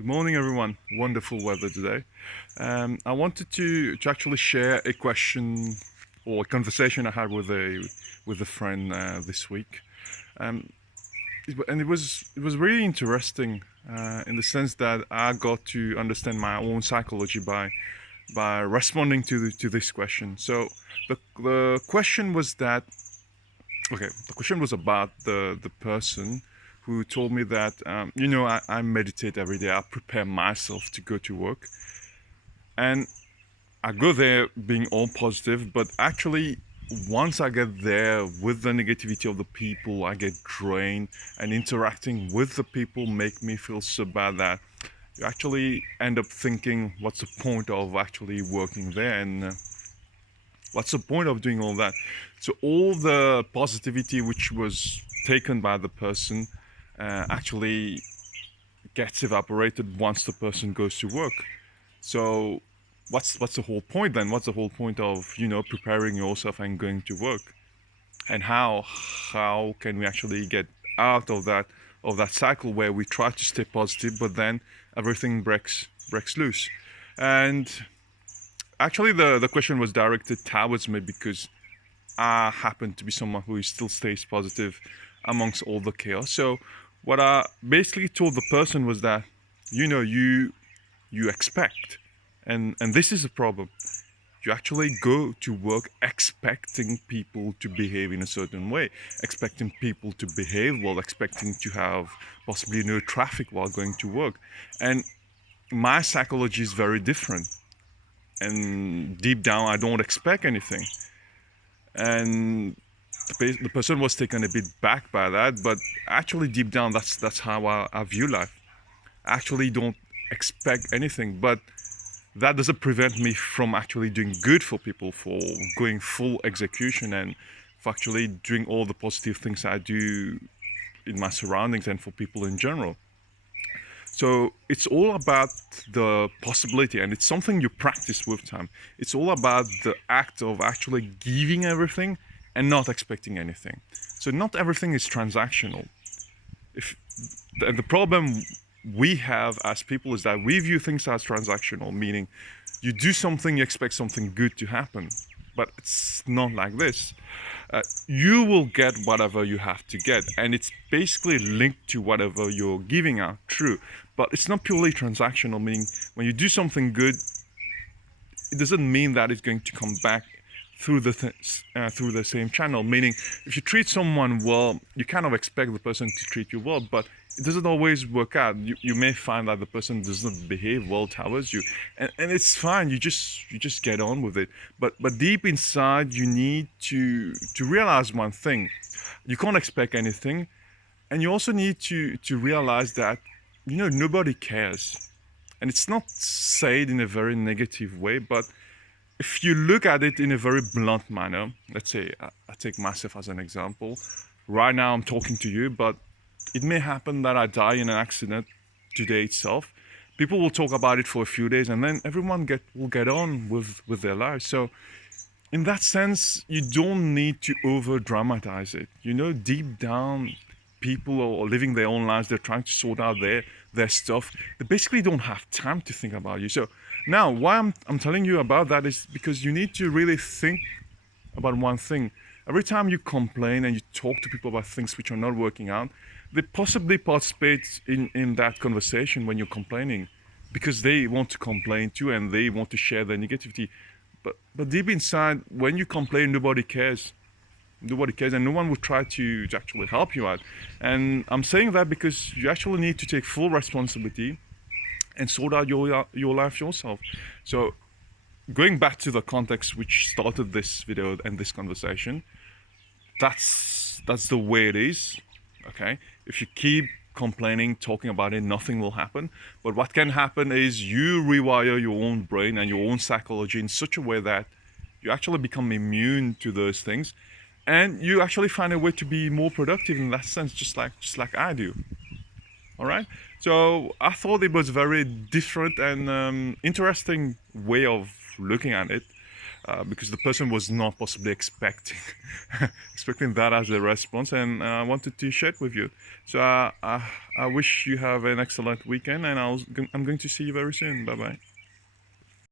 Good morning, everyone. Wonderful weather today. I wanted to actually share a question or a conversation I had with a friend this week, um, and it was really interesting in the sense that I got to understand my own psychology by responding to this question. So the question was that okay, the question was about the person who told me that I meditate every day. I prepare myself to go to work, and I go there being all positive, but actually once I get there with the negativity of the people, I get drained, and interacting with the people make me feel so bad that you actually end up thinking, what's the point of actually working there, and what's the point of doing all that? So all the positivity which was taken by the person actually gets evaporated once the person goes to work. So what's the whole point then? What's the whole point of preparing yourself and going to work? And how can we actually get out of that cycle where we try to stay positive, but then everything breaks loose? And actually, the question was directed towards me because I happen to be someone who still stays positive amongst all the chaos. So what I basically told the person was that you expect, and this is a problem. You actually go to work expecting people to behave in a certain way, expecting people to behave well, expecting to have possibly no traffic while going to work. And my psychology is very different. And deep down, I don't expect anything. And the person was taken a bit back by that, but actually, deep down, that's how I view life. I actually don't expect anything, but that doesn't prevent me from actually doing good for people, for going full execution, and for actually doing all the positive things I do in my surroundings and for people in general. So it's all about the possibility, and it's something you practice with time. It's all about the act of actually giving everything and not expecting anything. So not everything is transactional. If the problem we have as people is that we view things as transactional, meaning you do something, you expect something good to happen. But it's not like this. You will get whatever you have to get, and it's basically linked to whatever you're giving out. True, but it's not purely transactional. Meaning, when you do something good, it doesn't mean that it's going to come back through the same channel. Meaning, if you treat someone well, you kind of expect the person to treat you well, but it doesn't always work out. You may find that the person doesn't behave well towards you, and it's fine. You just get on with it. But deep inside, you need to realize one thing: you can't expect anything, and you also need to realize that nobody cares. And it's not said in a very negative way, but if you look at it in a very blunt manner, let's say I take myself as an example. Right now, I'm talking to you, but it may happen that I die in an accident today itself. People will talk about it for a few days, and then everyone will get on with their lives. So, in that sense, you don't need to over dramatize it. Deep down, people are living their own lives. They're trying to sort out their stuff. They basically don't have time to think about you. So now, why I'm telling you about that is because you need to really think about one thing. Every time you complain and you talk to people about things which are not working out, they possibly participate in that conversation when you're complaining because they want to complain too and they want to share their negativity. But deep inside, when you complain, nobody cares. Nobody cares, and no one will try to actually help you out. And I'm saying that because you actually need to take full responsibility and sort out your life yourself. So going back to the context which started this video and this conversation, that's the way it is. Okay, if you keep complaining, talking about it, nothing will happen. But what can happen is you rewire your own brain and your own psychology in such a way that you actually become immune to those things, and you actually find a way to be more productive in that sense, just like I do. All right. So I thought it was very different and interesting way of looking at it. because the person was not possibly expecting expecting that as a response, and I wanted to share it with you. So I wish you have an excellent weekend, and I'm going to see you very soon. Bye bye.